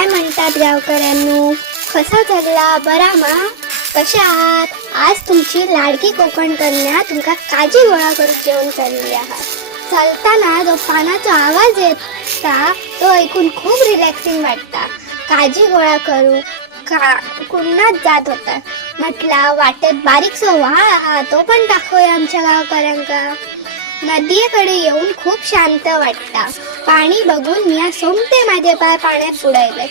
काय म्हणतात गावकऱ्यांनो, कसा चालला बरा मा? कशा आहात? आज तुमची लाडकी कोकण कन्या तुमका काजी गोळा करून जेवण चालली आहात. चालताना जो पानाचा आवाज येता तो ऐकून खूप रिलॅक्सिंग वाटता. काजी गोळा करू कुणाच जात होता. म्हटला वाटेत बारीकसो व्हाळ हा तो पण दाखवूया आमच्या गावकऱ्यांका. नदीकडे येऊन खूप शांत वाटता. पाणी बघून मी सोमते माझे पाय पाण्यात बुडायले.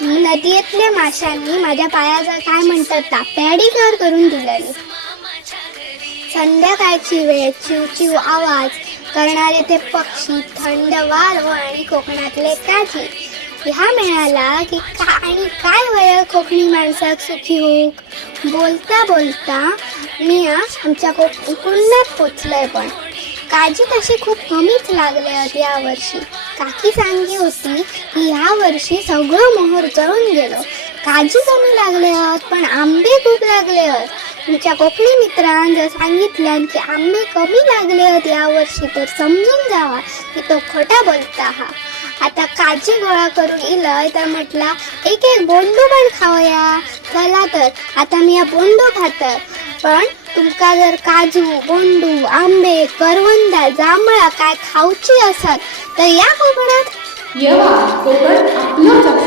नदीतल्या माशांनी माझ्या पायाचा काय म्हणतात पॅडिक्युअर करून दिलेली. संध्याकाळची वेळ चिवचिव आवाज करणारे ते पक्षी, थंड वारं आणि कोकणातले काजी. ह्या मिळाला की काय वेळ कोकणी माणसाक सुखी होऊक. बोलता बोलता मी आमच्या कोकणात पोचलोय. पण काजी तशी खूप कमीच लागले होती या वर्षी. काकी सांगी होती की ह्या वर्षी सगळं मोहर जळून गेलो. काजी कमी लागले आहेत पण आंबे खूप लागले आहेत. तुमच्या कोकणी मित्रांन जर सांगितल्यान की आंबे कमी लागले आहेत या वर्षी तर समजून जावा की तो खोटा बोलता हा. आता काजी गोळा करून इलय तर म्हटला एक बोंडू पण खाऊया. चला तर आता मी या बोंडू खात. पण तुमका जर काजू, बोंडू, आंबे, करवंदा, जांभळा काय खाऊची असत तर या कोकणात. येवा, कोकण आपलं